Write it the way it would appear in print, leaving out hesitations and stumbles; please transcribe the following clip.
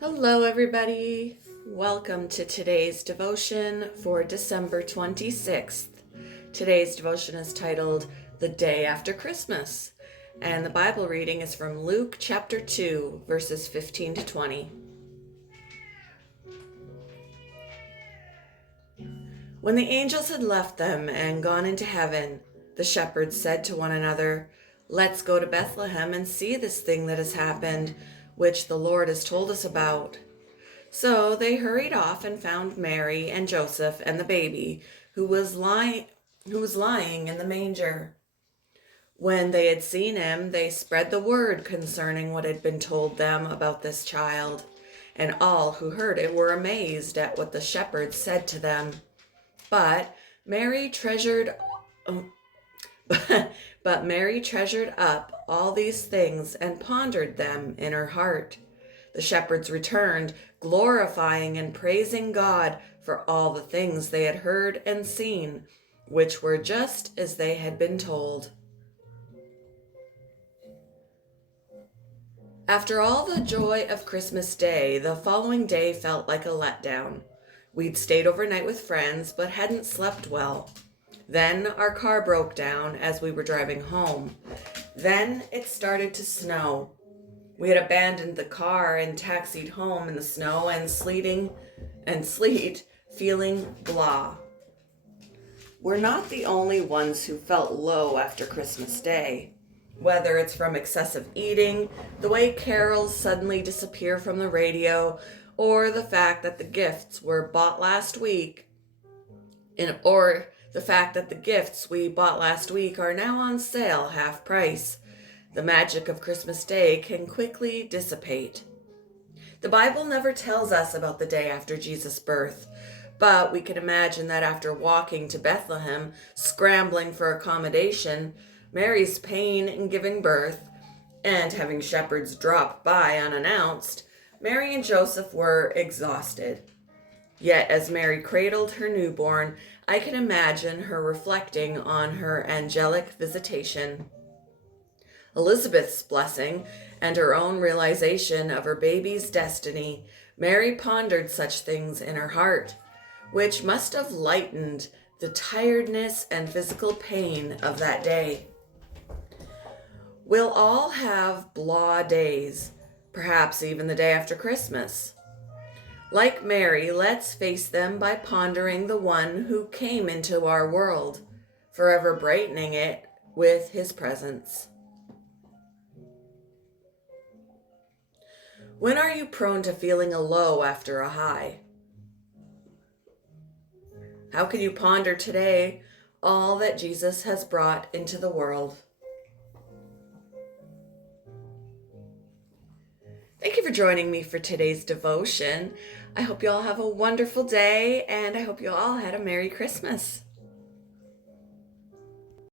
Hello, everybody. Welcome to today's devotion for December 26th. Today's devotion is titled The Day After Christmas, and the Bible reading is from Luke chapter 2, verses 15 to 20. When the angels had left them and gone into heaven, the shepherds said to one another, "Let's go to Bethlehem and see this thing that has happened, which the Lord has told us about." So they hurried off and found Mary and Joseph and the baby who was lying in the manger. When they had seen him, they spread the word concerning what had been told them about this child, and all who heard it were amazed at what the shepherds said to them. But Mary treasured but Mary treasured up all these things and pondered them in her heart. The shepherds returned, glorifying and praising God for all the things they had heard and seen, which were just as they had been told. After all the joy of Christmas Day, the following day felt like a letdown. We'd stayed overnight with friends, but hadn't slept well. Then our car broke down as we were driving home. Then it started to snow. We had abandoned the car and taxied home in the snow and sleet, feeling blah. We're not the only ones who felt low after Christmas Day. Whether it's from excessive eating, the way carols suddenly disappear from the radio, or the fact that the gifts were bought last week, or the fact that the gifts we bought last week are now on sale half price. The magic of Christmas Day can quickly dissipate. The Bible never tells us about the day after Jesus' birth, but we can imagine that after walking to Bethlehem, scrambling for accommodation, Mary's pain in giving birth, and having shepherds drop by unannounced, Mary and Joseph were exhausted. Yet as Mary cradled her newborn, I can imagine her reflecting on her angelic visitation, Elizabeth's blessing, and her own realization of her baby's destiny. Mary pondered such things in her heart, which must have lightened the tiredness and physical pain of that day. We'll all have blah days, perhaps even the day after Christmas. Like Mary, let's face them by pondering the one who came into our world, forever brightening it with his presence. When are you prone to feeling a low after a high? How can you ponder today all that Jesus has brought into the world? Thank you for joining me for today's devotion. I hope you all have a wonderful day, and I hope you all had a Merry Christmas.